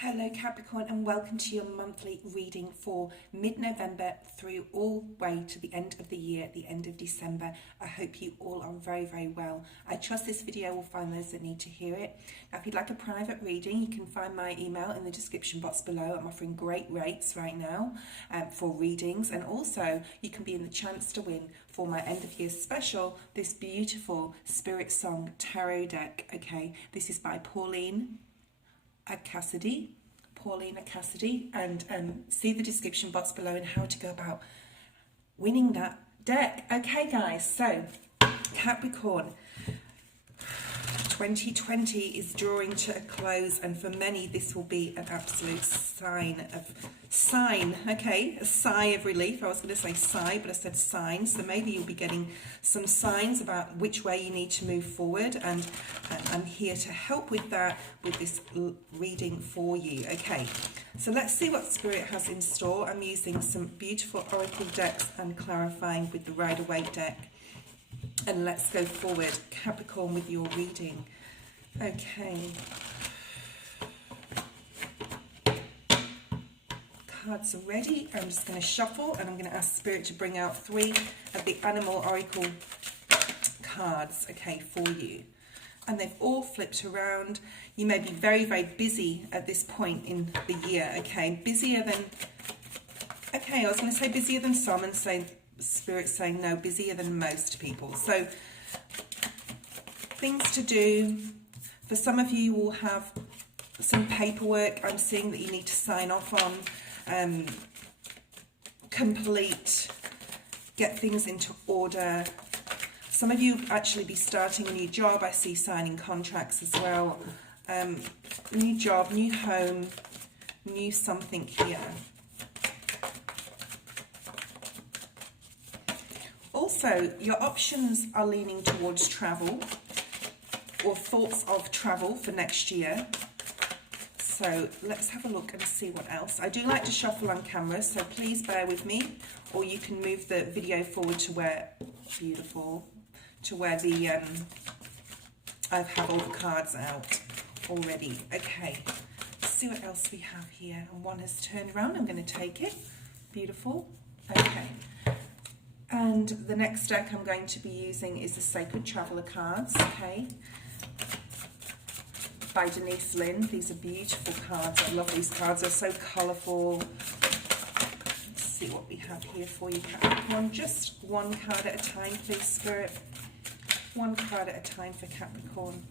Hello Capricorn, and welcome to your monthly reading for mid-November through all the way to the end of the year, the end of December. I hope you all are very, very well. I trust this video will find those that need to hear it. Now, if you'd like a private reading, you can find my email in the description box below. I'm offering great rates right now for readings, and also you can be in the chance to win for my end of year special, this beautiful SpiritSong Tarot Deck. Okay, this is by Paulina Cassidy, and see the description box below and how to go about winning that deck. Okay guys, so Capricorn, 2020 is drawing to a close, and for many this will be an absolute a sigh of relief. I was going to say sigh, but I said sign. So maybe you'll be getting some signs about which way you need to move forward, and I'm here to help with that with this reading for you. Okay, so let's see what Spirit has in store. I'm using some beautiful oracle decks and clarifying with the Waite deck. And let's go forward, Capricorn, with your reading. Okay. Cards are ready. I'm just going to shuffle, and I'm going to ask Spirit to bring out 3 of the animal oracle cards, okay, for you. And they've all flipped around. You may be very, very busy at this point in the year, okay? Busier than, okay, I was going to say busier than some, and say Spirit saying no, busier than most people. So things to do. For some of you will have some paperwork I'm seeing that you need to sign off on, complete, get things into order. Some of you actually be starting a new job. I see signing contracts as well. New job, new home, new something here. Also, your options are leaning towards travel or thoughts of travel for next year. So let's have a look and see what else. I do like to shuffle on camera, so please bear with me, or you can move the video forward to where, beautiful, to where the, I have all the cards out already. Okay, let's see what else we have here. And one has turned around. I'm going to take it. Beautiful. Okay. And the next deck I'm going to be using is the Sacred Traveller cards, okay, by Denise Lynn. These are beautiful cards. I love these cards. They're so colourful. Let's see what we have here for you, Capricorn. Just one card at a time, please, Spirit. One card at a time for Capricorn.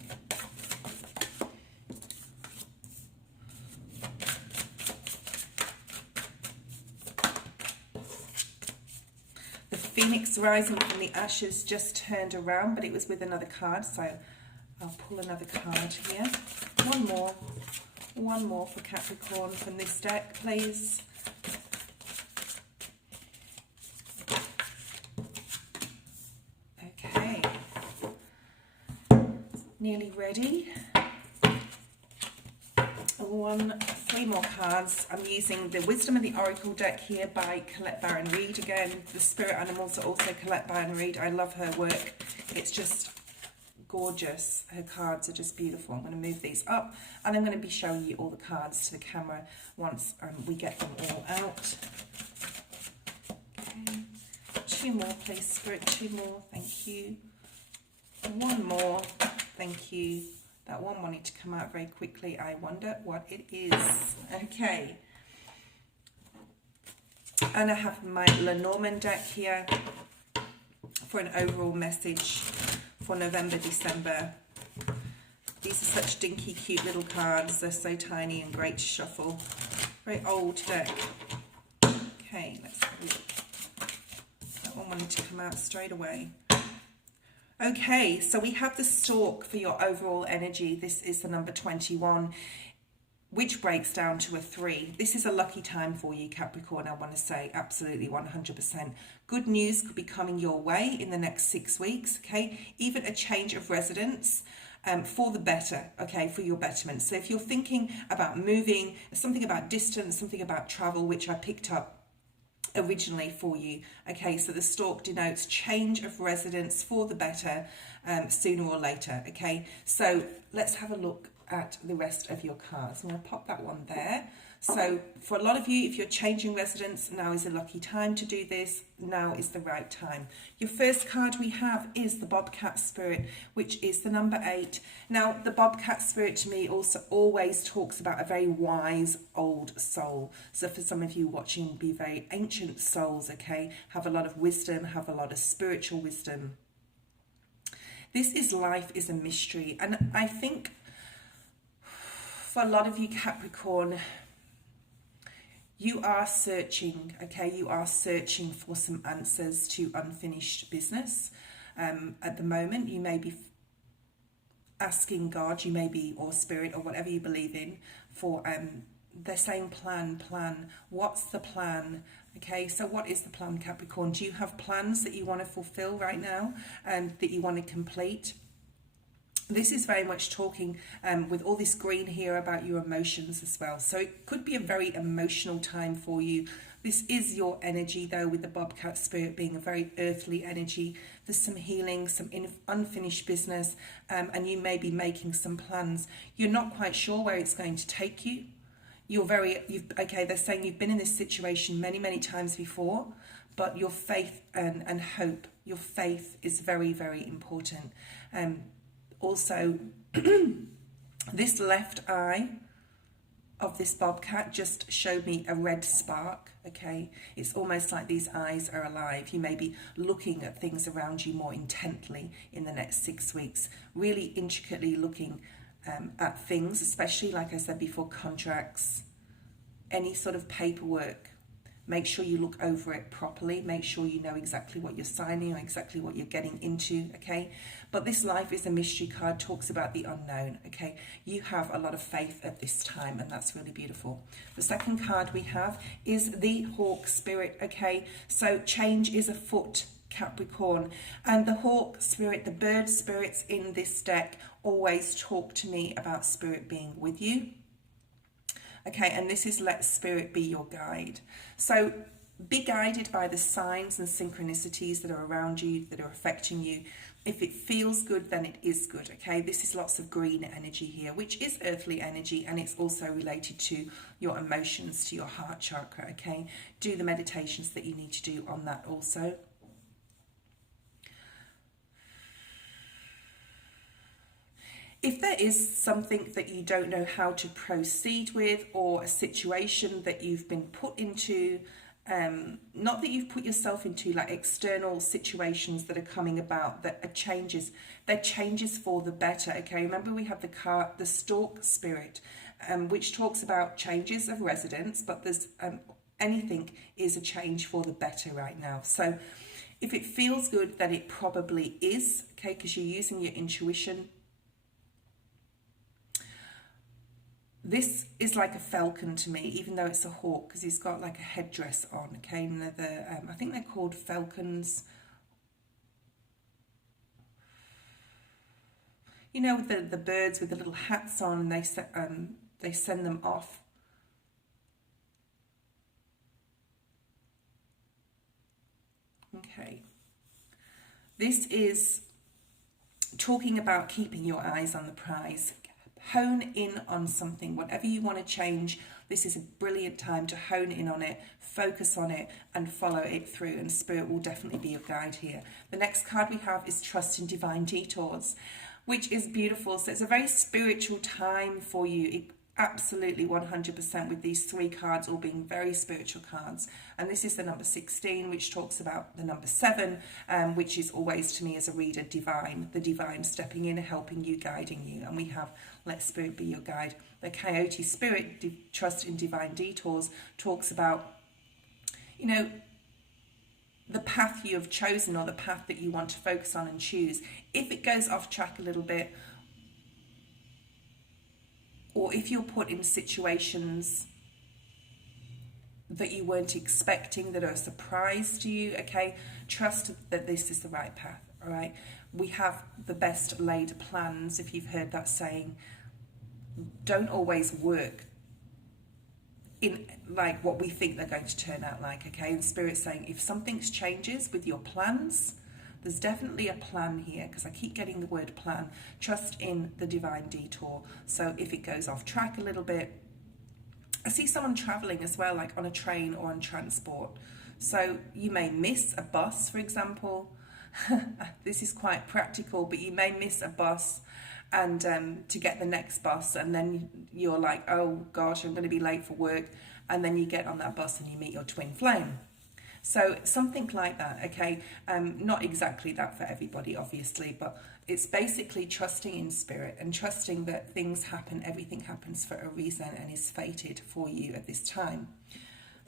Phoenix rising from the ashes just turned around, but it was with another card, so I'll pull another card here. One more for Capricorn from this deck, please. Okay, nearly ready. 3 more cards. I'm using the Wisdom of the Oracle deck here by Colette Baron Reid again. The spirit animals are also Colette Baron Reid. I love her work. It's just gorgeous. Her cards are just beautiful. I'm going to move these up, and I'm going to be showing you all the cards to the camera once we get them all out. Okay. 2 more, please, Spirit. 2 more. Thank you. 1 more. Thank you. That one wanted to come out very quickly. I wonder what it is. Okay. And I have my Lenormand deck here for an overall message for November, December. These are such dinky, cute little cards. They're so tiny and great to shuffle. Very old deck. Okay, let's have a look. That one wanted to come out straight away. Okay, so we have the Stork for your overall energy. This is the number 21, which breaks down to a 3. This is a lucky time for you, Capricorn, I want to say, absolutely 100%. Good news could be coming your way in the next 6 weeks, okay? Even a change of residence for the better, okay, for your betterment. So if you're thinking about moving, something about distance, something about travel, which I picked up originally for you. Okay, so the Stork denotes change of residence for the better, sooner or later. Okay, so let's have a look at the rest of your cards. I'm going to pop that one there. So for a lot of you, if you're changing residence, now is a lucky time to do this. Now is the right time. Your first card we have is the Bobcat Spirit, which is the number 8. Now, the Bobcat Spirit to me also always talks about a very wise old soul. So for some of you watching, be very ancient souls, okay? Have a lot of wisdom, have a lot of spiritual wisdom. This is life is a mystery. And I think for a lot of you Capricorn, you are searching, okay? You are searching for some answers to unfinished business. At the moment, you may be asking God, you may be, or Spirit, or whatever you believe in, for, they're saying plan. What's the plan? Okay, so what is the plan, Capricorn? Do you have plans that you want to fulfill right now and that you want to complete? This is very much talking with all this green here about your emotions as well. So it could be a very emotional time for you. This is your energy though, with the Bobcat Spirit being a very earthly energy. There's some healing, some unfinished business, and you may be making some plans. You're not quite sure where it's going to take you. Okay, they're saying you've been in this situation many times before, but your faith and hope, your faith is very, very important. Also, this left eye of this bobcat just showed me a red spark, okay? It's almost like these eyes are alive. You may be looking at things around you more intently in the next 6 weeks, really intricately looking at things, especially, like I said before, contracts, any sort of paperwork. Make sure you look over it properly. Make sure you know exactly what you're signing or exactly what you're getting into, okay? But this life is a mystery card, talks about the unknown, okay? You have a lot of faith at this time, and that's really beautiful. The second card we have is the Hawk Spirit, okay? So change is afoot, Capricorn. And the Hawk Spirit, the bird spirits in this deck always talk to me about Spirit being with you. Okay, and this is let Spirit be your guide. So be guided by the signs and synchronicities that are around you, that are affecting you. If it feels good, then it is good, okay? This is lots of green energy here, which is earthly energy, and it's also related to your emotions, to your heart chakra, okay? Do the meditations that you need to do on that also. If there is something that you don't know how to proceed with, or a situation that you've been put into, not that you've put yourself into, like external situations that are coming about that are changes, they're changes for the better, okay? Remember we have the card, the Stork Spirit, which talks about changes of residence, but there's anything is a change for the better right now. So if it feels good, then it probably is, okay, because you're using your intuition. This is like a falcon to me, even though it's a hawk, because he's got like a headdress on, okay? And I think they're called falcons. You know, with the birds with the little hats on, and they send them off. Okay. This is talking about keeping your eyes on the prize. Hone in on something, whatever you want to change. This is a brilliant time to hone in on it, focus on it, and follow it through, and Spirit will definitely be your guide here. The next card we have is Trust in Divine Detours, which is beautiful. So it's a very spiritual time for you. Absolutely 100% with these 3 cards all being very spiritual cards. And this is the number 16, which talks about the number 7, which is always to me as a reader divine, the divine stepping in, helping you, guiding you. And we have let Spirit be your guide. The Coyote Spirit, Trust in Divine Detours, talks about, you know, the path you have chosen, or the path that you want to focus on and choose. If it goes off track a little bit, or if you're put in situations that you weren't expecting, that are a surprise to you, okay, trust that this is the right path, all right? We have the best laid plans, if you've heard that saying. Don't always work in like what we think they're going to turn out like, okay? And Spirit's saying if something changes with your plans, There's definitely a plan here, because I keep getting the word plan. Trust in the divine detour. So if it goes off track a little bit, I see someone traveling as well, like on a train or on transport. So you may miss a bus, for example. This is quite practical, but you may miss a bus and to get the next bus, and then you're like, oh gosh, I'm going to be late for work, and then you get on that bus and you meet your twin flame. So something like that, okay? Not exactly that for everybody, obviously, but it's basically trusting in spirit and trusting that things happen, everything happens for a reason and is fated for you at this time.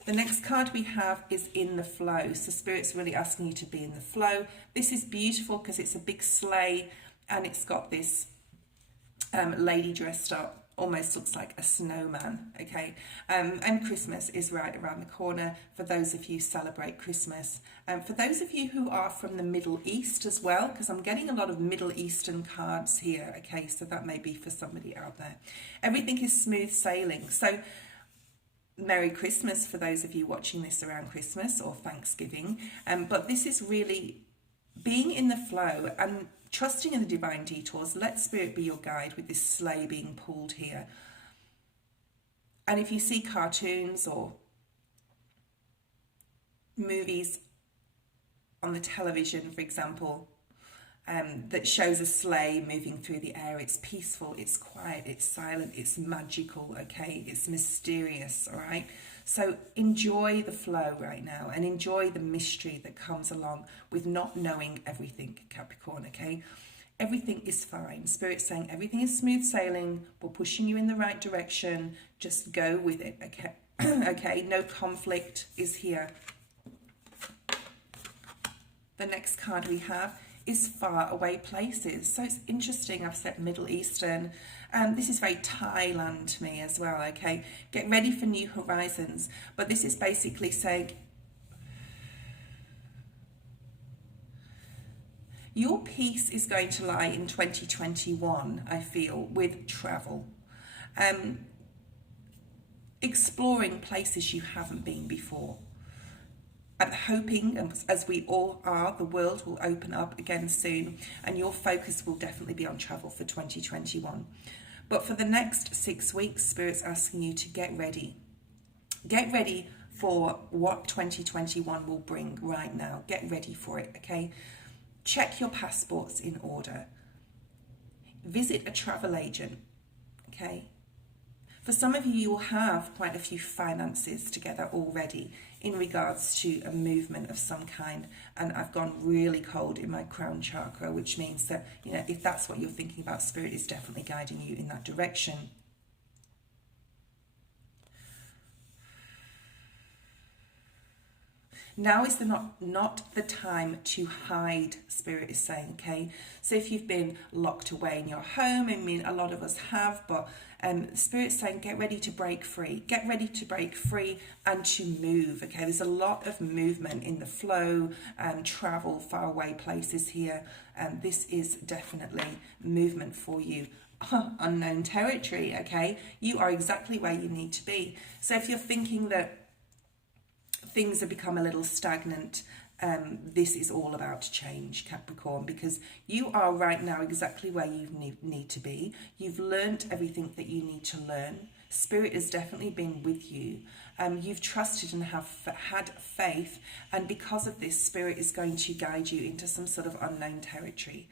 The next card we have is in the flow. So Spirit's really asking you to be in the flow. This is beautiful because it's a big sleigh and it's got this lady dressed up, almost looks like a snowman, okay? And Christmas is right around the corner for those of you who celebrate Christmas. For those of you who are from the Middle East as well, because I'm getting a lot of Middle Eastern cards here, okay? So that may be for somebody out there. Everything is smooth sailing. So Merry Christmas for those of you watching this around Christmas or Thanksgiving. But this is really being in the flow and trusting in the divine detours. Let Spirit be your guide with this sleigh being pulled here. And if you see cartoons or movies on the television, for example, that shows a sleigh moving through the air, it's peaceful, it's quiet, it's silent, it's magical, okay? It's mysterious, all right? So enjoy the flow right now and enjoy the mystery that comes along with not knowing everything, Capricorn, okay? Everything is fine. Spirit's saying everything is smooth sailing. We're pushing you in the right direction. Just go with it, okay? Okay, no conflict is here. The next card we have is far away places. So it's interesting, I've said Middle Eastern. This is very Thailand to me as well, okay? Get ready for new horizons. But this is basically saying your peace is going to lie in 2021, I feel, with travel. Exploring places you haven't been before. I'm hoping, as we all are, the world will open up again soon and your focus will definitely be on travel for 2021. But for the next 6 weeks, Spirit's asking you to get ready. Get ready for what 2021 will bring right now. Get ready for it, okay? Check your passports in order. Visit a travel agent, okay? For some of you, you will have quite a few finances together already in regards to a movement of some kind. And I've gone really cold in my crown chakra, which means that, you know, if that's what you're thinking about, Spirit is definitely guiding you in that direction. Now is not the time to hide, Spirit is saying, okay? So if you've been locked away in your home, I mean, a lot of us have, but Spirit's saying get ready to break free. Get ready to break free and to move, okay? There's a lot of movement in the flow, travel, faraway places here. This is definitely movement for you. Unknown territory, okay? You are exactly where you need to be. So if you're thinking that things have become a little stagnant, this is all about change, Capricorn, because you are right now exactly where you need to be. You've learned everything that you need to learn. Spirit has definitely been with you. You've trusted and have had faith, and because of this, Spirit is going to guide you into some sort of unknown territory.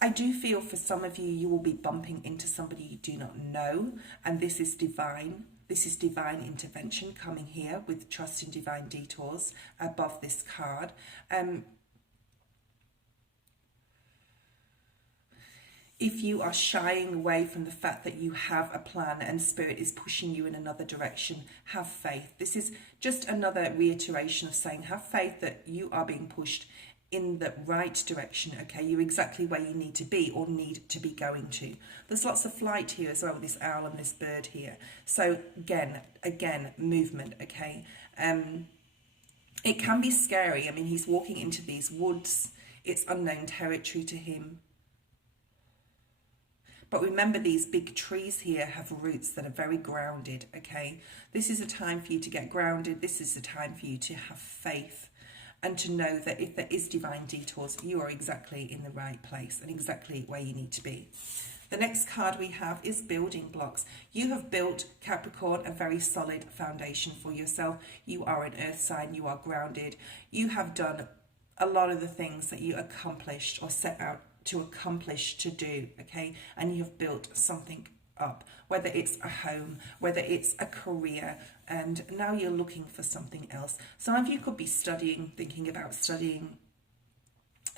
I do feel for some of you, you will be bumping into somebody you do not know, and this is divine. This is divine intervention coming here with trust in divine detours above this card. If you are shying away from the fact that you have a plan and Spirit is pushing you in another direction, have faith. This is just another reiteration of saying have faith that you are being pushed in the right direction, okay? You're exactly where you need to be or need to be going to. There's lots of flight here as well with this owl and this bird here. So again, movement, okay? It can be scary. I mean, he's walking into these woods. It's unknown territory to him. But remember, these big trees here have roots that are very grounded, okay? This is a time for you to get grounded. This is a time for you to have faith and to know that if there is divine detours, you are exactly in the right place and exactly where you need to be. The next card we have is building blocks. You have built, Capricorn, a very solid foundation for yourself. You are an earth sign. You are grounded. You have done a lot of the things that you accomplished or set out to accomplish to do, okay? And you have built something up, whether it's a home, whether it's a career, and now you're looking for something else. Some of you could be studying, thinking about studying,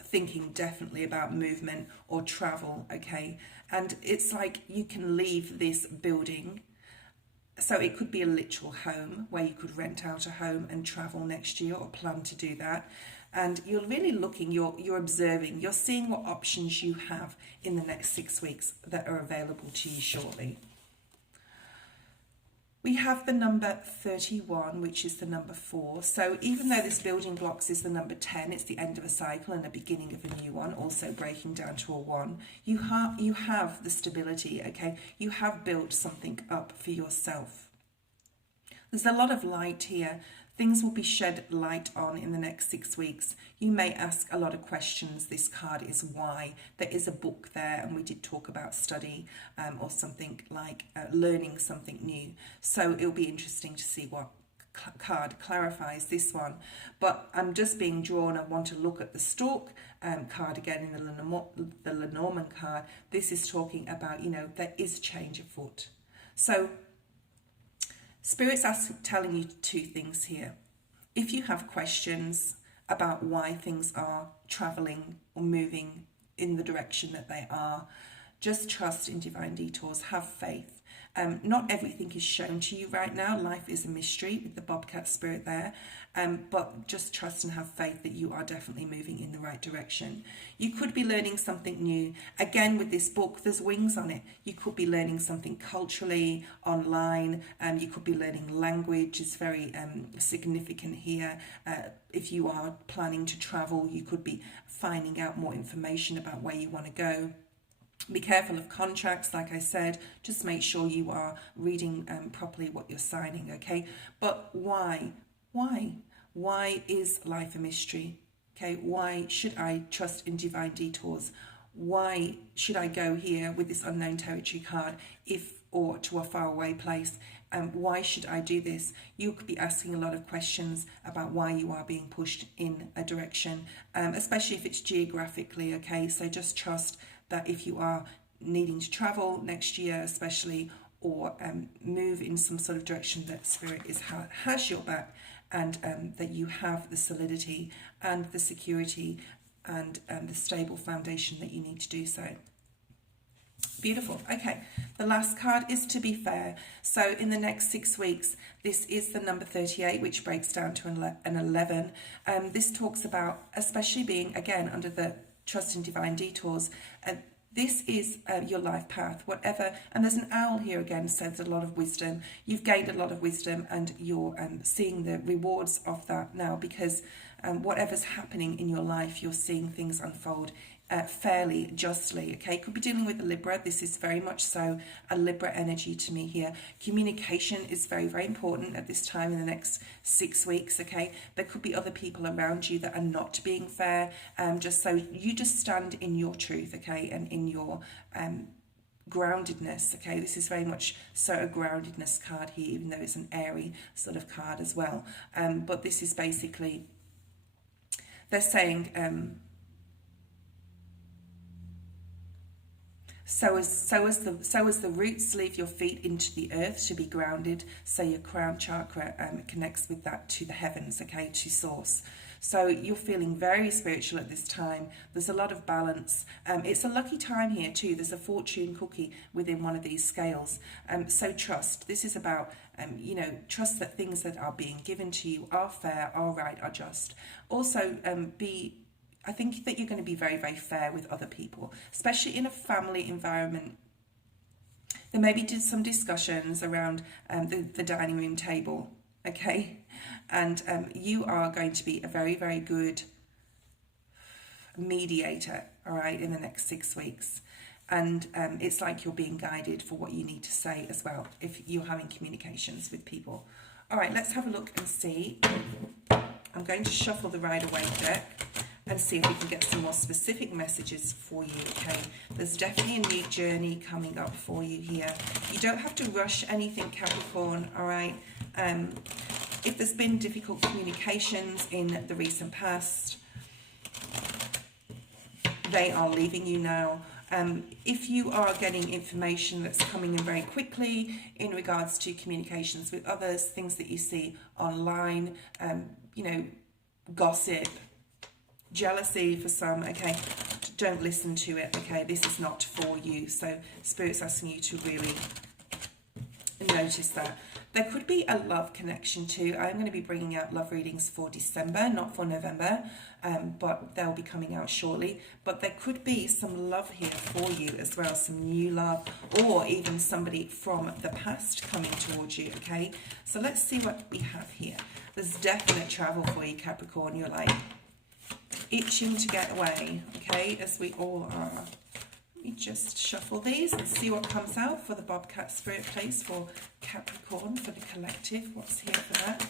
thinking definitely about movement or travel, okay? And it's like you can leave this building. So it could be a literal home where you could rent out a home and travel next year or plan to do that. And you're really looking, you're observing, you're seeing what options you have in the next 6 weeks that are available to you shortly. We have the number 31, which is the number 4. So even though this building blocks is the number 10, it's the end of a cycle and the beginning of a new one, also breaking down to a 1. You have the stability, okay? You have built something up for yourself. There's a lot of light here. Things will be shed light on in the next 6 weeks. You may ask a lot of questions. This card is why. There is a book there, and we did talk about study or something like learning something new. So it'll be interesting to see what card clarifies this one. But I'm just being drawn. I want to look at the Stork card again in the Lenormand card. This is talking about, you know, there is change afoot. So Spirit's telling you 2 things here. If you have questions about why things are traveling or moving in the direction that they are, just trust in divine detours, have faith. Not everything is shown to you right now. Life is a mystery with the Bobcat spirit there. But just trust and have faith that you are definitely moving in the right direction. You could be learning something new. Again, with this book, there's wings on it. You could be learning something culturally, online. You could be learning language. It's very significant here. If you are planning to travel, you could be finding out more information about where you want to go. Be careful of contracts, like I said. Just make sure you are reading properly what you're signing, okay? But why? Why is life a mystery? Okay, why should I trust in divine detours? Why should I go here with this unknown territory card or to a faraway place? Why should I do this? You could be asking a lot of questions about why you are being pushed in a direction, especially if it's geographically, okay? So just trust that if you are needing to travel next year especially, or move in some sort of direction, that Spirit has your back, and that you have the solidity and the security and the stable foundation that you need to do so. Beautiful. Okay, the last card is to be fair. So in the next 6 weeks, this is the number 38, which breaks down to an 11. This talks about especially being, again, under the trust in divine detours. This is your life path, whatever. And there's an owl here again, so there's a lot of wisdom. You've gained a lot of wisdom, and you're seeing the rewards of that now, because whatever's happening in your life, you're seeing things unfold fairly, justly, okay? Could be dealing with a Libra. This is very much so a Libra energy to me here. Communication is very, very important at this time in the next 6 weeks, okay? There could be other people around you that are not being fair, just so you just stand in your truth, okay, and in your groundedness, okay? This is very much so a groundedness card here, even though it's an airy sort of card as well. But this is basically, they're saying, So as the roots leave your feet into the earth to be grounded, so your crown chakra connects with that to the heavens, okay, to source. So you're feeling very spiritual at this time. There's a lot of balance. It's a lucky time here too. There's a fortune cookie within one of these scales. So trust. This is about, trust that things that are being given to you are fair, are right, are just. Also, I think that you're going to be very, very fair with other people, especially in a family environment. There may be some discussions around the dining room table, okay? And you are going to be a very, very good mediator, all right, in the next 6 weeks. And it's like you're being guided for what you need to say as well if you're having communications with people. All right, let's have a look and see. I'm going to shuffle the Rider-Waite deck and see if we can get some more specific messages for you, okay? There's definitely a new journey coming up for you here. You don't have to rush anything, Capricorn, all right? If there's been difficult communications in the recent past, they are leaving you now. If you are getting information that's coming in very quickly in regards to communications with others, things that you see online, you know, gossip, jealousy for some, okay, don't listen to it, okay? This is not for you. So Spirit's asking you to really notice that. There could be a love connection too. I'm going to be bringing out love readings for December, not for November, but they'll be coming out shortly. But there could be some love here for you as well, some new love, or even somebody from the past coming towards you, okay? So let's see what we have here. There's definite travel for you, Capricorn. You're like itching to get away, okay, as we all are. Let me just shuffle these and see what comes out for the Bobcat Spirit, please, for Capricorn, for the collective. What's here for that?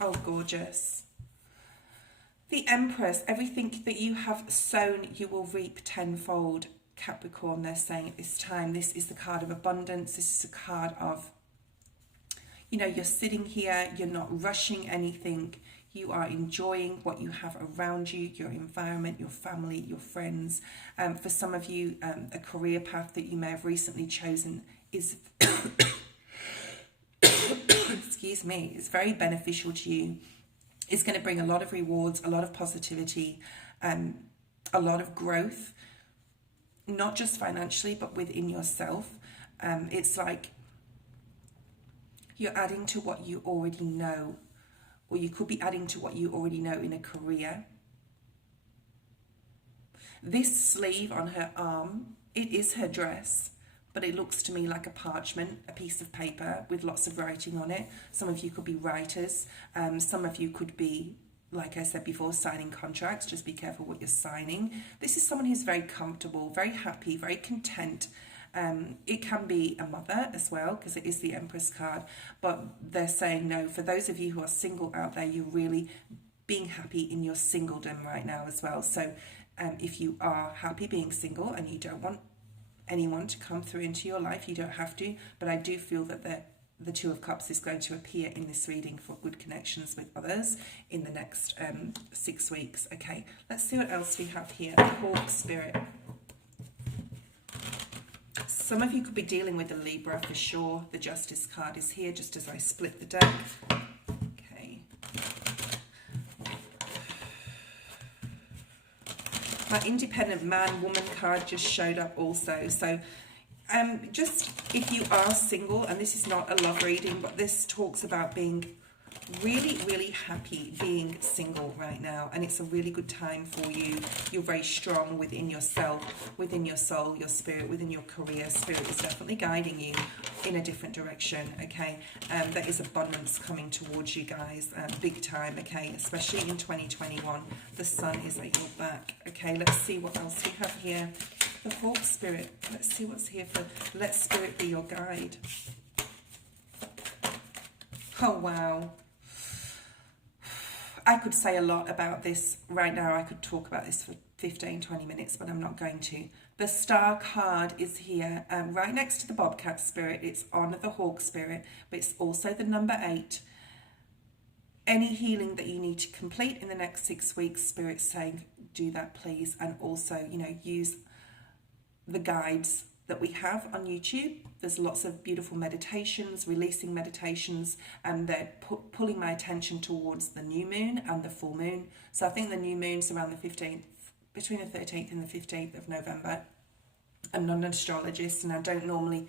Oh, gorgeous. The Empress. Everything that you have sown, you will reap tenfold, Capricorn, they're saying at this time. This is the card of abundance. This is a card of, you know, you're sitting here, you're not rushing anything. You are enjoying what you have around you, your environment, your family, your friends. For some of you, a career path that you may have recently chosen is, excuse me, it's very beneficial to you. It's going to bring a lot of rewards, a lot of positivity, a lot of growth, not just financially, but within yourself. It's like you're adding to what you already know. Or you could be adding to what you already know in a career. This sleeve on her arm, it is her dress, but it looks to me like a parchment, a piece of paper with lots of writing on it. Some of you could be writers. Some of you could be, like I said before, signing contracts. Just be careful what you're signing. This is someone who's very comfortable, very happy, very content. It can be a mother as well, because it is the Empress card, but they're saying no, for those of you who are single out there, you're really being happy in your singledom right now as well. So if you are happy being single and you don't want anyone to come through into your life, you don't have to, but I do feel that the Two of Cups is going to appear in this reading for good connections with others in the next 6 weeks. Okay, let's see what else we have here. Hawk Spirit. Some of you could be dealing with a Libra for sure. The Justice card is here just as I split the deck. Okay. My independent man, woman card just showed up also. So just if you are single, and this is not a love reading, but this talks about being really, really happy being single right now, and it's a really good time for you. You're very strong within yourself, within your soul, your spirit, within your career. Spirit is definitely guiding you in a different direction, okay? There is abundance coming towards you guys, big time, okay? Especially in 2021, the sun is at your back, okay? Let's see what else we have here. The Hawk Spirit. Let's see what's here for let Spirit be your guide. Oh, wow. I could say a lot about this right now. I could talk about this for 15-20 minutes, but I'm not going to. The Star card is here, right next to the Bobcat Spirit. It's on the Hawk Spirit, but it's also the number 8. Any healing that you need to complete in the next 6 weeks, Spirit's saying, do that, please. And also, you know, use the guides that we have on YouTube. There's lots of beautiful meditations, releasing meditations, and they're pulling my attention towards the new moon and the full moon. So I think the new moon's around the 15th, between the 13th and the 15th of November. I'm not an astrologist, and I don't normally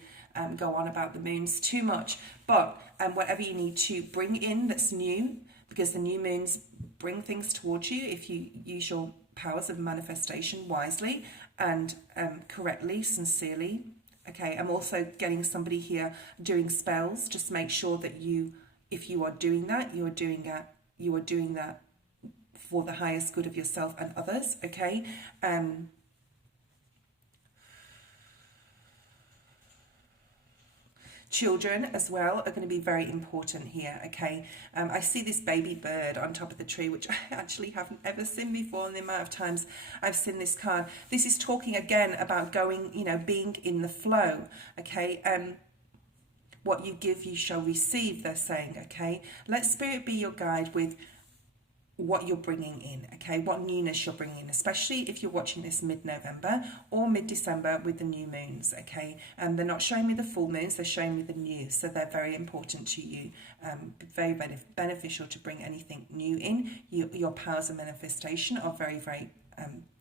go on about the moons too much, but whatever you need to bring in that's new, because the new moons bring things towards you if you use your powers of manifestation wisely and correctly, sincerely. Okay, I'm also getting somebody here doing spells. Just make sure that if you are doing that, you are doing that for the highest good of yourself and others. Okay. Children as well are going to be very important here, okay? I see this baby bird on top of the tree, which I actually haven't ever seen before, and the amount of times I've seen this card. This is talking again about going, you know, being in the flow, okay? What you give, you shall receive, they're saying, okay? Let Spirit be your guide with what you're bringing in, okay? What newness you're bringing in, especially if you're watching this mid-November or mid-December with the new moons, okay? And they're not showing me the full moons, they're showing me the new, so they're very important to you. Very beneficial to bring anything new in. Your powers of manifestation are very, very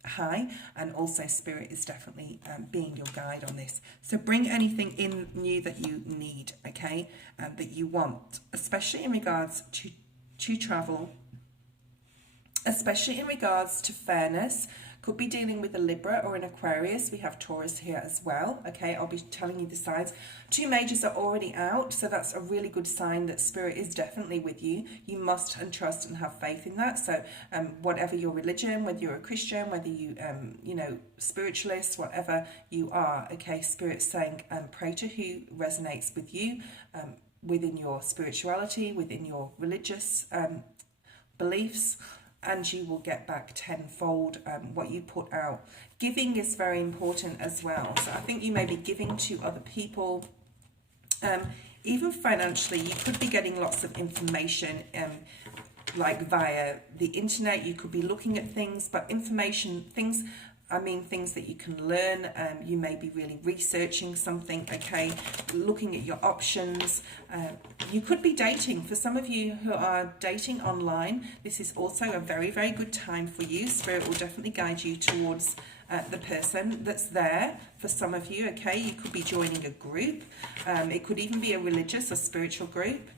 high, and also Spirit is definitely being your guide on this. So bring anything in new that you need, okay? That you want, especially in regards to travel, especially in regards to fairness. Could be dealing with a Libra or an Aquarius. We have Taurus here as well, okay? I'll be telling you the signs. 2 majors are already out, so that's a really good sign that Spirit is definitely with you. You must trust and have faith in that. So whatever your religion, whether you're a Christian, whether you, you know, spiritualist, whatever you are, okay? Spirit's saying pray to who resonates with you, within your spirituality, within your religious beliefs, and you will get back tenfold what you put out. Giving is very important as well. So I think you may be giving to other people. Even financially, you could be getting lots of information, like via the internet. You could be looking at things, but information, things, I mean things that you can learn. You may be really researching something, okay, looking at your options. You could be dating. For some of you who are dating online, this is also a very, very good time for you. Spirit will definitely guide you towards the person that's there. For some of you, okay, you could be joining a group. It could even be a religious or spiritual group.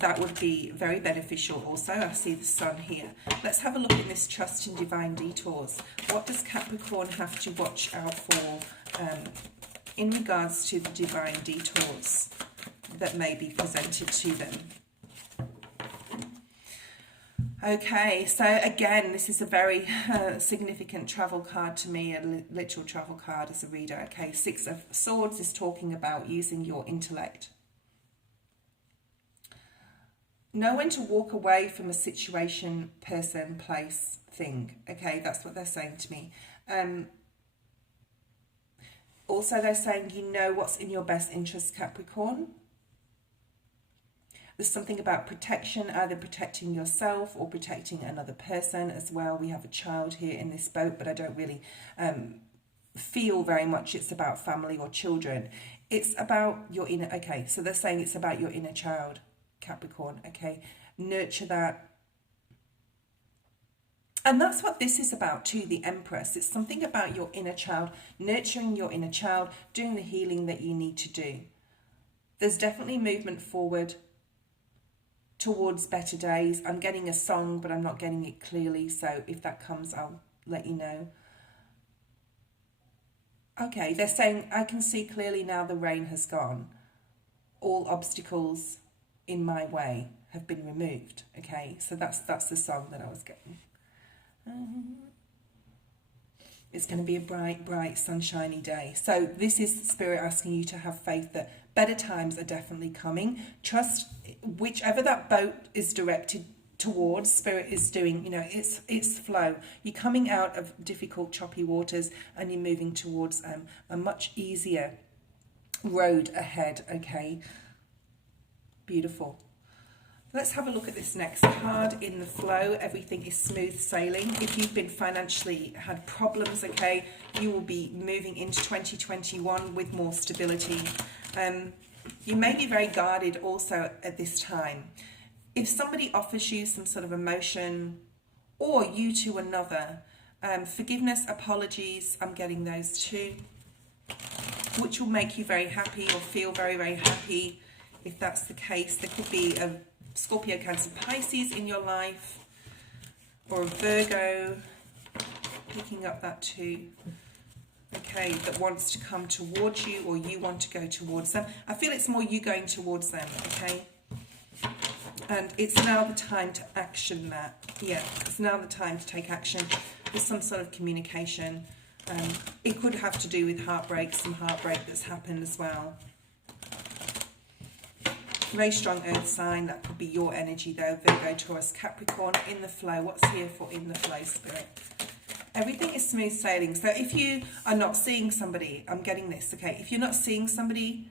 That would be very beneficial also. I see the sun here. Let's have a look at this trust in divine detours. What does Capricorn have to watch out for in regards to the divine detours that may be presented to them? Okay, so again, this is a very significant travel card to me, a literal travel card as a reader. Okay, 6 of Swords is talking about using your intellect. Know when to walk away from a situation, person, place, thing. Okay, that's what they're saying to me. Also, they're saying you know what's in your best interest, Capricorn. There's something about protection, either protecting yourself or protecting another person as well. We have a child here in this boat, but I don't really feel very much it's about family or children. It's about your inner, okay, so they're saying it's about your inner child, Capricorn, okay? Nurture that. And that's what this is about too, the Empress. It's something about your inner child, nurturing your inner child, doing the healing that you need to do. There's definitely movement forward towards better days. I'm getting a song, but I'm not getting it clearly, so if that comes, I'll let you know. Okay, they're saying, I can see clearly now the rain has gone. All obstacles in my way have been removed. Okay, so that's the song that I was getting. It's going to be a bright, bright, sunshiny day. So this is Spirit asking you to have faith that better times are definitely coming. Trust whichever that boat is directed towards, Spirit is doing, you know, it's flow. You're coming out of difficult, choppy waters and you're moving towards a much easier road ahead, okay? Beautiful. Let's have a look at this next card. In the flow, everything is smooth sailing. If you've been financially had problems, okay, you will be moving into 2021 with more stability. You may be very guarded also at this time. If somebody offers you some sort of emotion, or you to another, forgiveness, apologies, I'm getting those too, which will make you very happy or feel very, very happy. If that's the case, there could be a Scorpio, Cancer, Pisces in your life, or a Virgo, picking up that too, okay, that wants to come towards you, or you want to go towards them. I feel it's more you going towards them, okay? And it's now the time to action that. Yeah, it's now the time to take action with some sort of communication. It could have to do with heartbreak, some heartbreak that's happened as well. Very strong earth sign. That could be your energy though. Virgo, Taurus, Capricorn. In the flow. What's here for in the flow, Spirit? Everything is smooth sailing. So if you are not seeing somebody, I'm getting this, okay? If you're not seeing somebody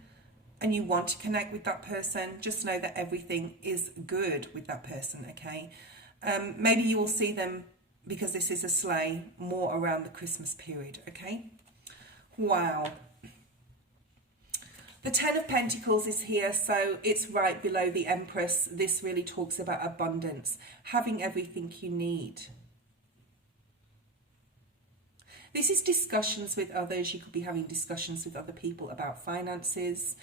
and you want to connect with that person, just know that everything is good with that person, okay? Maybe you will see them, because this is a sleigh, more around the Christmas period, okay? Wow. The Ten of Pentacles is here, so it's right below the Empress. This really talks about abundance, having everything you need. This is discussions with others. You could be having discussions with other people about finances.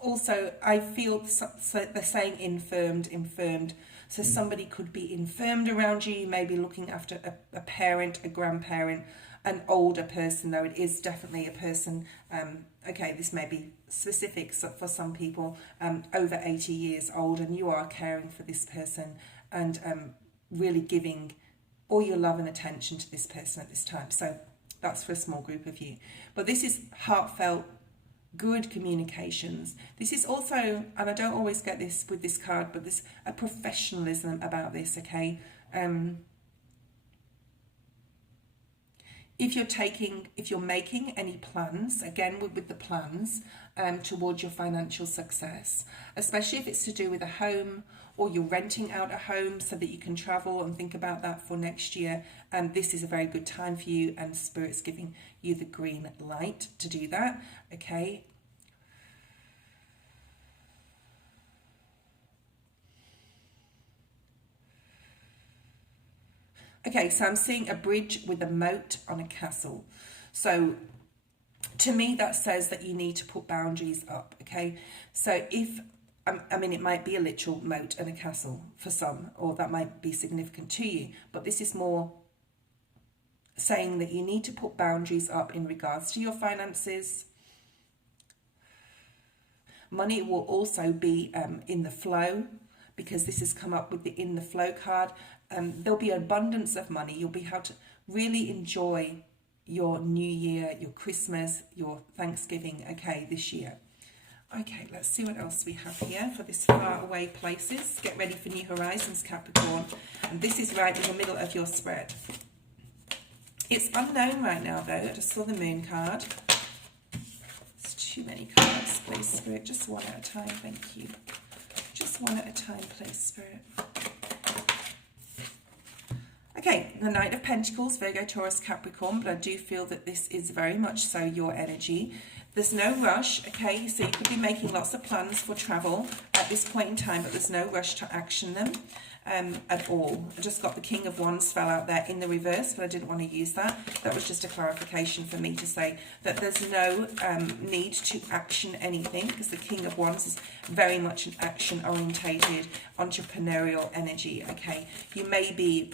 Also, I feel they're saying infirmed. So somebody could be infirmed around you. You may be looking after a parent, a grandparent, an older person, though it is definitely a person. Okay, this may be specific for some people, over 80 years old, and you are caring for this person and really giving all your love and attention to this person at this time. So that's for a small group of you. But this is heartfelt, good communications. This is also, and I don't always get this with this card, but there's a professionalism about this, okay? If you're making any plans, again with the plans towards your financial success, especially if it's to do with a home, or you're renting out a home so that you can travel, and think about that for next year, this is a very good time for you, and Spirit's giving you the green light to do that, okay? Okay, so I'm seeing a bridge with a moat on a castle. So to me, that says that you need to put boundaries up, okay? So if, I mean, it might be a literal moat and a castle for some, or that might be significant to you, but this is more saying that you need to put boundaries up in regards to your finances. Money will also be in the flow, because this has come up with the in the flow card. There'll be abundance of money. You'll be able to really enjoy your New Year, your Christmas, your Thanksgiving, okay, this year. Okay, let's see what else we have here for this far away places. Get ready for new horizons, Capricorn. And this is right in the middle of your spread. It's unknown right now, though. I just saw the moon card. It's too many cards, please, Spirit. Just one at a time, thank you. Just one at a time, please, Spirit. Okay, the Knight of Pentacles, Virgo, Taurus, Capricorn, but I do feel that this is very much so your energy. There's no rush, okay, so you could be making lots of plans for travel at this point in time, but there's no rush to action them at all. I just got the King of Wands fell out there in the reverse, but I didn't want to use that. That was just a clarification for me to say that there's no need to action anything, because the King of Wands is very much an action-orientated, entrepreneurial energy, okay. You may be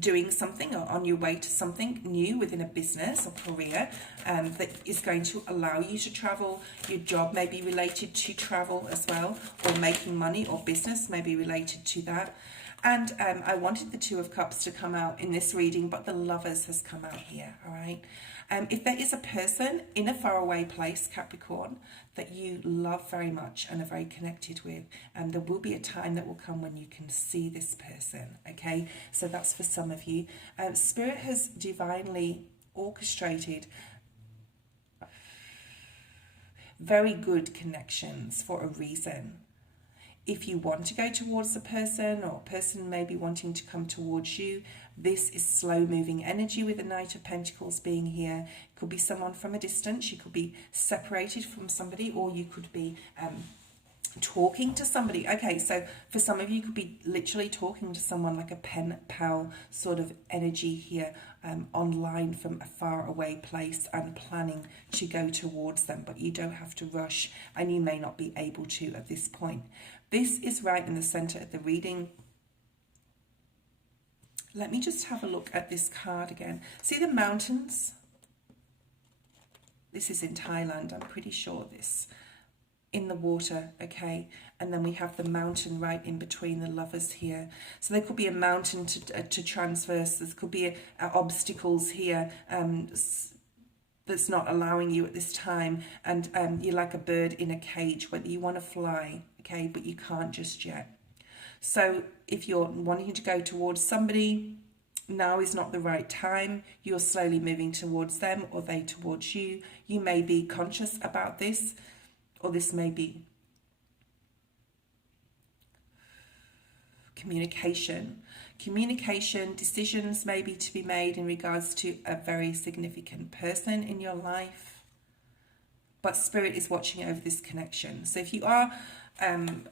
doing something or on your way to something new within a business or career that is going to allow you to travel. Your job may be related to travel as well, or making money, or business may be related to that. And I wanted the Two of Cups to come out in this reading, but the Lovers has come out here, all right? If there is a person in a faraway place, Capricorn, that you love very much and are very connected with, and there will be a time that will come when you can see this person, okay? So that's for some of you. Spirit has divinely orchestrated very good connections for a reason. If you want to go towards a person, or a person may be wanting to come towards you, this is slow-moving energy with the Knight of Pentacles being here. It could be someone from a distance. You could be separated from somebody, or you could be talking to somebody. Okay, so for some of you, you could be literally talking to someone, like a pen pal sort of energy here, online from a far away place, and planning to go towards them, but you don't have to rush, and you may not be able to at this point. This is right in the center of the reading. Let me just have a look at this card again. See the mountains? This is in Thailand, I'm pretty sure this. In the water, okay? And then we have the mountain right in between the Lovers here. So there could be a mountain to transverse. There could be obstacles here. that's not allowing you at this time, and you're like a bird in a cage, whether you want to fly, okay, but you can't just yet. So if you're wanting to go towards somebody, now is not the right time. You're slowly moving towards them, or they towards you. You may be conscious about this, or this may be communication, decisions maybe to be made in regards to a very significant person in your life. But Spirit is watching over this connection. So if you are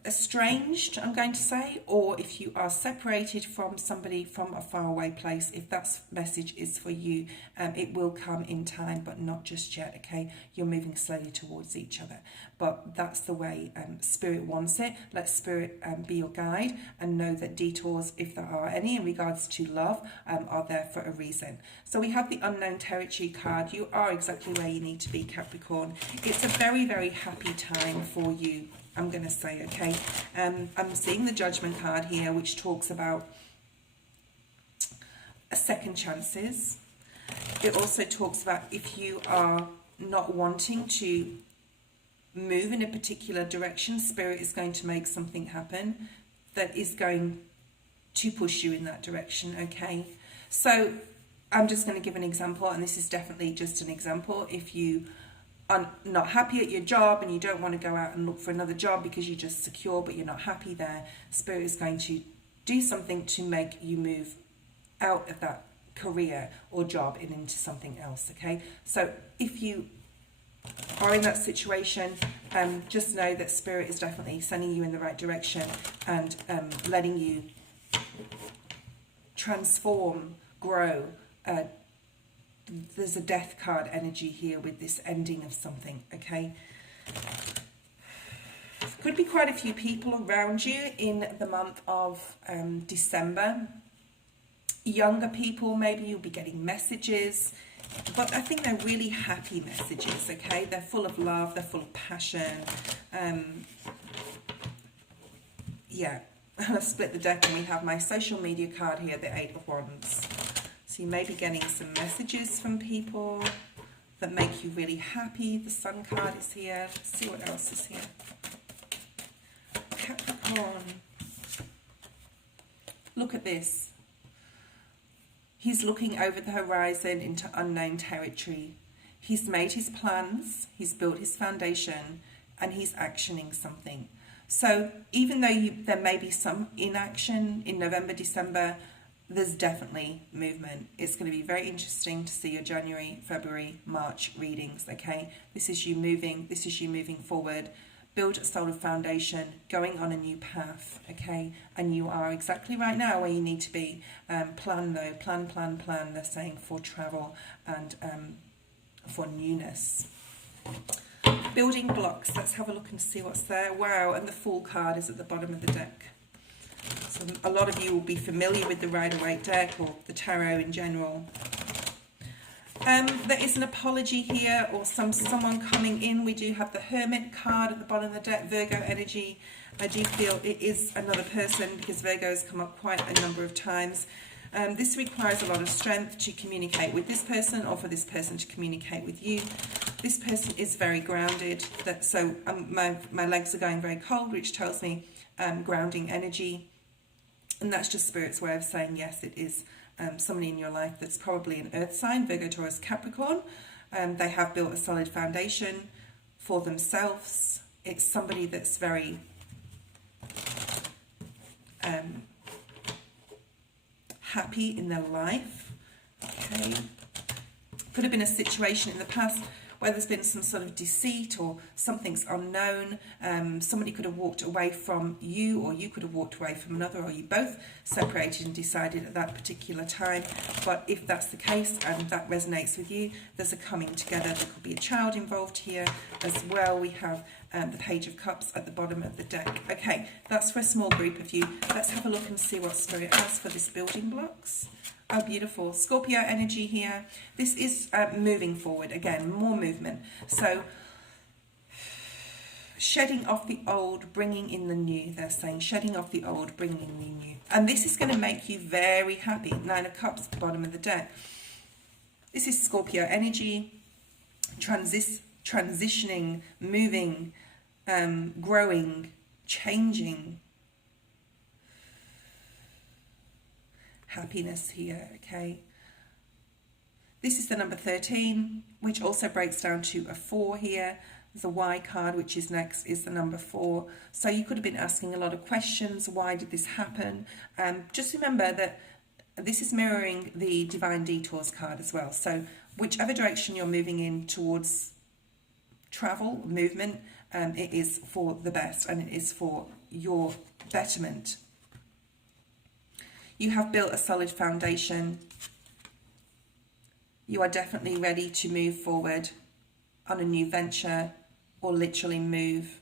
estranged, I'm going to say, or if you are separated from somebody from a faraway place, if that message is for you, it will come in time, but not just yet, okay? You're moving slowly towards each other, but that's the way Spirit wants it. Let Spirit be your guide, and know that detours, if there are any in regards to love, are there for a reason. So we have the unknown territory card. You are exactly where you need to be, Capricorn. It's a very, very happy time for you, I'm going to say, okay? I'm seeing the Judgment card here, which talks about second chances. It also talks about if you are not wanting to move in a particular direction, Spirit is going to make something happen that is going to push you in that direction, okay? So I'm just going to give an example, and this is definitely just an example. If you are not happy at your job and you don't want to go out and look for another job because you're just secure but you're not happy there, Spirit is going to do something to make you move out of that career or job and into something else, okay? So if you are in that situation, just know that Spirit is definitely sending you in the right direction and letting you transform, grow. There's a death card energy here with this ending of something, okay? Could be quite a few people around you in the month of December. Younger people, maybe you'll be getting messages, but I think they're really happy messages, okay? They're full of love, they're full of passion. Yeah, I've split the deck and we have my social media card here, the 8 of Wands. So you may be getting some messages from people that make you really happy. The Sun card is here. Let's see what else is here. Capricorn. Look at this. He's looking over the horizon into unknown territory. He's made his plans, he's built his foundation, and he's actioning something. So even though there may be some inaction in November, December, there's definitely movement. It's going to be very interesting to see your January, February, March readings, okay? This is you moving forward, build a solid foundation, going on a new path, okay? And you are exactly right now where you need to be. Plan though, plan, they're saying, for travel and for newness. Building blocks, let's have a look and see what's there. Wow, and the Fool card is at the bottom of the deck. So a lot of you will be familiar with the Rider-Waite deck or the tarot in general. There is an apology here, or someone coming in. We do have the Hermit card at the bottom of the deck, Virgo energy. I do feel it is another person because Virgo has come up quite a number of times. This requires a lot of strength to communicate with this person or for this person to communicate with you. This person is very grounded, so my legs are going very cold, which tells me grounding energy. And that's just Spirit's way of saying, yes, it is somebody in your life that's probably an earth sign, Virgo, Taurus, Capricorn. They have built a solid foundation for themselves. It's somebody that's very happy in their life. Okay. Could have been a situation in the past where there's been some sort of deceit or something's unknown. Somebody could have walked away from you, or you could have walked away from another, or you both separated and decided at that particular time. But if that's the case and that resonates with you, there's a coming together. There could be a child involved here as well. We have the Page of Cups at the bottom of the deck. Okay, that's for a small group of you. Let's have a look and see what Spirit has for this building blocks. Oh, beautiful. Scorpio energy here. This is moving forward. Again, more movement. So, shedding off the old, bringing in the new. They're saying shedding off the old, bringing in the new. And this is going to make you very happy. 9 of Cups at the bottom of the deck. This is Scorpio energy. transitioning, moving, growing, changing. Happiness here, okay? This is the number 13, which also breaks down to a 4 here. The Y card, which is next, is the number 4. So you could have been asking a lot of questions. Why did this happen? Just remember that this is mirroring the Divine Detours card as well. So whichever direction you're moving in towards travel, movement, it is for the best and it is for your betterment. You have built a solid foundation. You are definitely ready to move forward on a new venture, or literally move,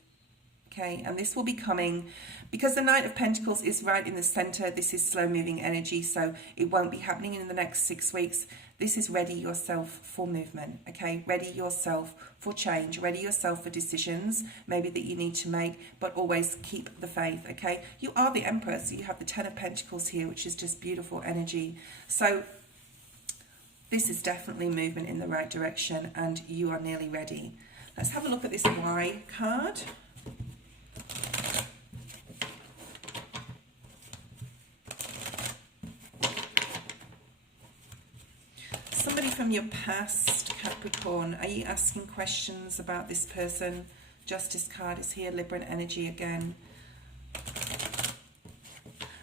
okay? And this will be coming because the Knight of Pentacles is right in the center. This is slow moving energy, so it won't be happening in the next 6 weeks. This is ready yourself for movement, okay? Ready yourself for change, ready yourself for decisions maybe that you need to make, but always keep the faith, okay? You are the Empress. You have the 10 of Pentacles here, which is just beautiful energy. So this is definitely movement in the right direction and you are nearly ready. Let's have a look at this Y card. Somebody from your past, Capricorn, are you asking questions about this person? Justice card is here, Libran energy again.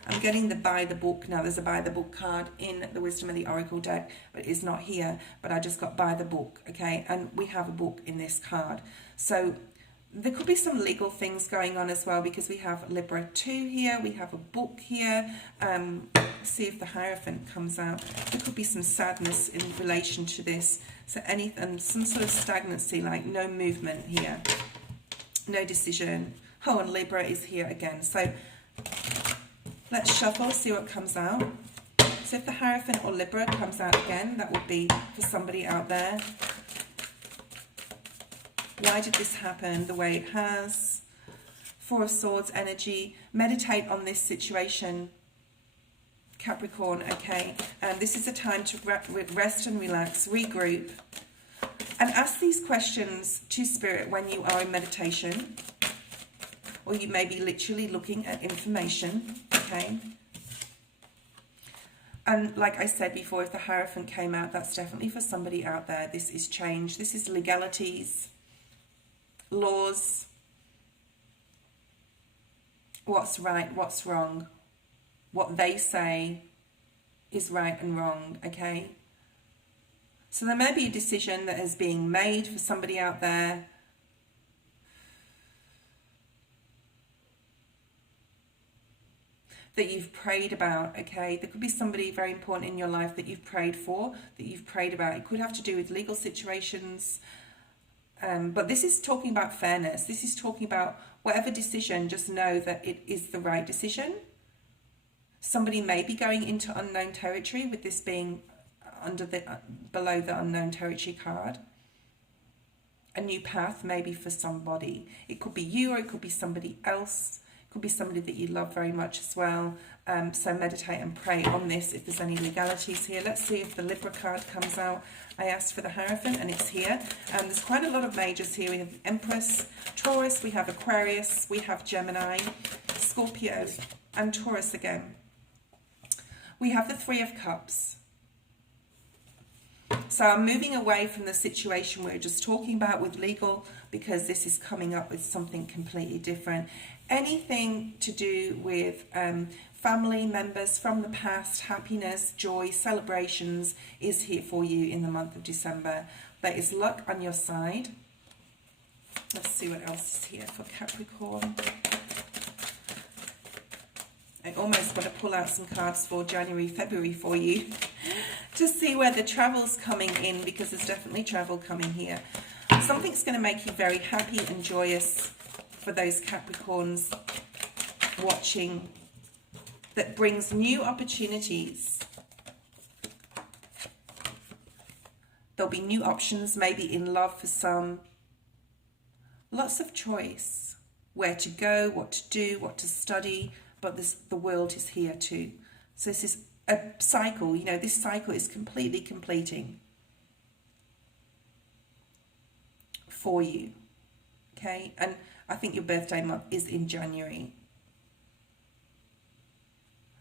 I'm getting the buy the book. Now there's a buy the book card in the Wisdom of the Oracle deck, but it's not here, but I just got buy the book, okay? And we have a book in this card. So there could be some legal things going on as well, because we have Libra 2 here, we have a book here. See if the Hierophant comes out. There could be some sadness in relation to this. So anything, some sort of stagnancy, like no movement here, no decision. Oh, and Libra is here again. So let's shuffle, see what comes out. So if the Hierophant or Libra comes out again, that would be for somebody out there. Why did this happen the way it has? Four of Swords energy. Meditate on this situation, Capricorn, okay? And this is a time to rest and relax, regroup, and ask these questions to Spirit when you are in meditation, or you may be literally looking at information, okay? And like I said before, if the Hierophant came out, that's definitely for somebody out there. This is change. This is legalities, laws, what's right, what's wrong, what they say is right and wrong, okay? So there may be a decision that is being made for somebody out there. That you've prayed about, okay? There could be somebody very important in your life that you've prayed for, that you've prayed about. It could have to do with legal situations. But this is talking about fairness. This is talking about whatever decision, just know that it is the right decision. Somebody may be going into unknown territory with this being under the below the unknown territory card. A new path maybe for somebody. It could be you or it could be somebody else. It could be somebody that you love very much as well. So meditate and pray on this if there's any legalities here. Let's see if the Libra card comes out. I asked for the Hierophant and it's here. There's quite a lot of majors here. We have Empress, Taurus, we have Aquarius, we have Gemini, Scorpio, and Taurus again. We have the Three of Cups. So I'm moving away from the situation we were just talking about with legal, because this is coming up with something completely different. Anything to do with family members from the past, happiness, joy, celebrations is here for you in the month of December. There is luck on your side. Let's see what else is here for Capricorn. I almost want to pull out some cards for January, February for you to see where the travel's coming in, because there's definitely travel coming here. Something's going to make you very happy and joyous for those Capricorns watching, that brings new opportunities. There'll be new options, maybe in love for some. Lots of choice, where to go, what to do, what to study, but the world is here too. So this is a cycle, you know, this cycle is completely completing. for you. Okay, and I think your birthday month is in January.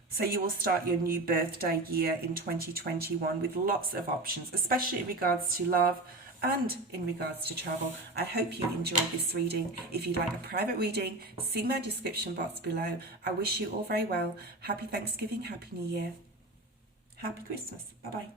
So you will start your new birthday year in 2021 with lots of options, especially in regards to love and in regards to travel. I hope you enjoyed this reading. If you'd like a private reading, see my description box below. I wish you all very well. Happy Thanksgiving, Happy New Year. Happy Christmas. Bye-bye.